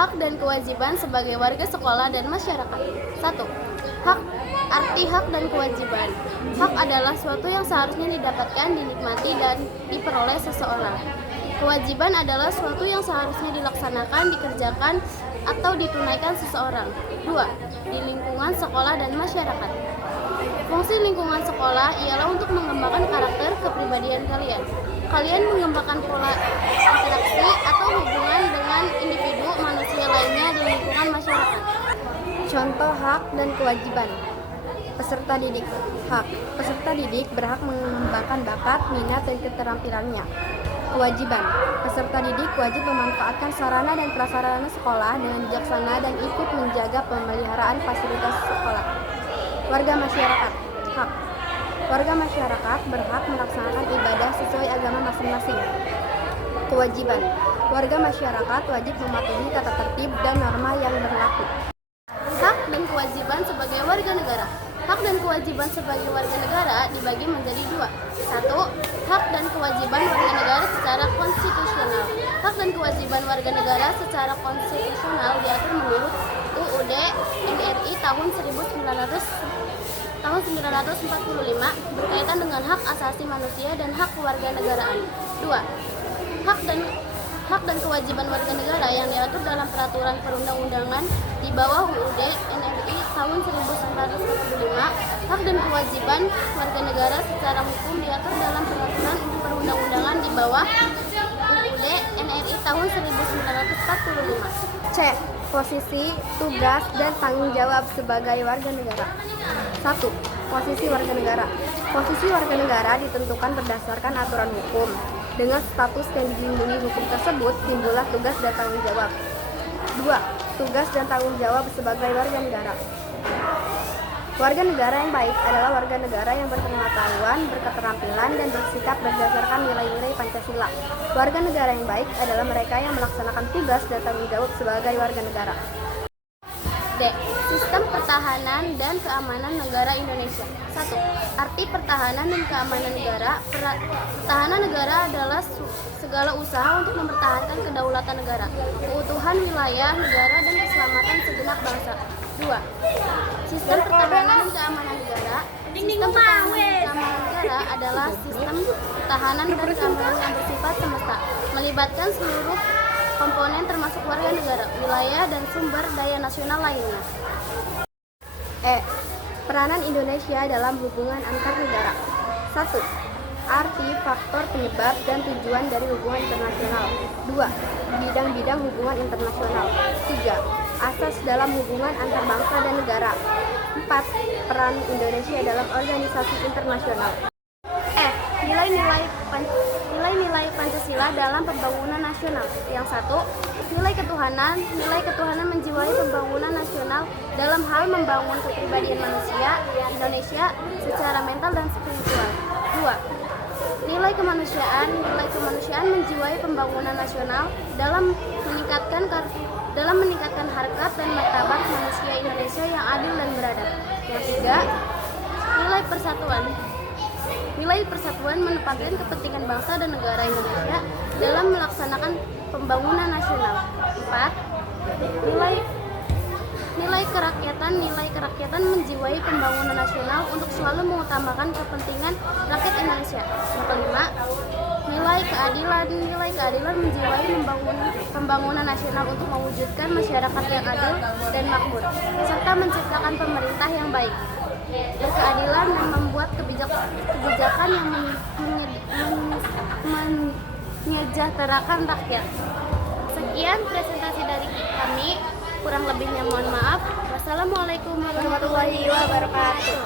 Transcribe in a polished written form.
Hak dan kewajiban sebagai warga sekolah dan masyarakat. 1. Hak. Arti hak dan kewajiban. Hak adalah suatu yang seharusnya didapatkan, dinikmati, dan diperoleh seseorang. Kewajiban adalah suatu yang seharusnya dilaksanakan, dikerjakan, atau ditunaikan seseorang. 2. Di lingkungan sekolah dan masyarakat. Fungsi lingkungan sekolah ialah untuk mengembangkan karakter kepribadian kalian. Kalian mengembangkan pola interaksi atau hubungan dengan individu manusia lainnya di lingkungan masyarakat. Contoh hak dan kewajiban. Peserta didik. Hak. Peserta didik berhak mengembangkan bakat, minat, dan keterampilannya. Kewajiban. Peserta didik wajib memanfaatkan sarana dan prasarana sekolah dengan bijaksana dan ikut menjaga pemeliharaan fasilitas sekolah. Warga masyarakat. Hak. Warga masyarakat berhak melaksanakan ibadah sesuai agama masing-masing. Kewajiban. Warga masyarakat wajib mematuhi tata tertib dan norma yang berlaku. Hak dan kewajiban sebagai warga negara. Hak dan kewajiban sebagai warga negara dibagi menjadi 2. 1. Hak dan kewajiban warga negara secara konstitusional. Hak dan kewajiban warga negara secara konstitusional diatur menurut UUD NRI tahun 1945 berkaitan dengan hak asasi manusia dan hak kewarganegaraan. 2. Hak dan kewajiban warga negara yang diatur dalam peraturan perundang-undangan di bawah UUD NRI tahun 1945. Hak dan kewajiban warga negara secara hukum diatur dalam peraturan perundang-undangan di bawah UUD NRI tahun 1945. C. Posisi, tugas, dan tanggung jawab sebagai warga negara. 1. Posisi warga negara. Posisi warga negara ditentukan berdasarkan aturan hukum. Dengan status yang dilindungi hukum tersebut, timbullah tugas dan tanggung jawab. 2. Tugas dan tanggung jawab sebagai warga negara. Warga negara yang baik adalah warga negara yang berpengetahuan, berketerampilan, dan bersikap berdasarkan nilai-nilai Pancasila. Warga negara yang baik adalah mereka yang melaksanakan tugas dan tanggung jawab sebagai warga negara. D. Sistem pertahanan dan keamanan negara Indonesia. 1. Arti pertahanan dan keamanan negara. Pertahanan negara adalah segala usaha untuk mempertahankan kedaulatan negara, keutuhan wilayah negara, dan keselamatan segenap bangsa. 2. Sistem pertahanan dan keamanan negara. Sistem pertahanan dan keamanan negara adalah sistem pertahanan dan keamanan yang bersifat semesta, melibatkan seluruh komponen termasuk warga negara, wilayah, dan sumber daya nasional lainnya. E. Peranan Indonesia dalam hubungan antar negara. 1. Arti, faktor, penyebab, dan tujuan dari hubungan internasional. 2. Bidang-bidang hubungan internasional. 3. Asas dalam hubungan antar bangsa dan negara. 4. Peran Indonesia dalam organisasi internasional. F. Nilai-nilai Pancasila dalam pembangunan nasional. Yang 1. Nilai ketuhanan menjiwai pembangunan nasional dalam hal membangun kepribadian manusia Indonesia secara mental dan spiritual. 2. Nilai kemanusiaan menjiwai pembangunan nasional dalam meningkatkan harkat dan martabat manusia Indonesia yang adil dan beradab. Yang 3. Nilai persatuan menempatkan kepentingan bangsa dan negara Indonesia dalam melaksanakan pembangunan nasional. 4. Nilai kerakyatan menjiwai pembangunan nasional untuk selalu mengutamakan kepentingan rakyat Indonesia. Yang kelima, nilai keadilan menjiwai pembangunan nasional untuk mewujudkan masyarakat yang adil dan makmur, serta menciptakan pemerintah yang baik, berkeadilan, dan membuat kebijakan yang menyejahterakan rakyat. Sekian presentasi dari kami, kurang lebihnya mohon maaf. Wassalamualaikum warahmatullahi wabarakatuh.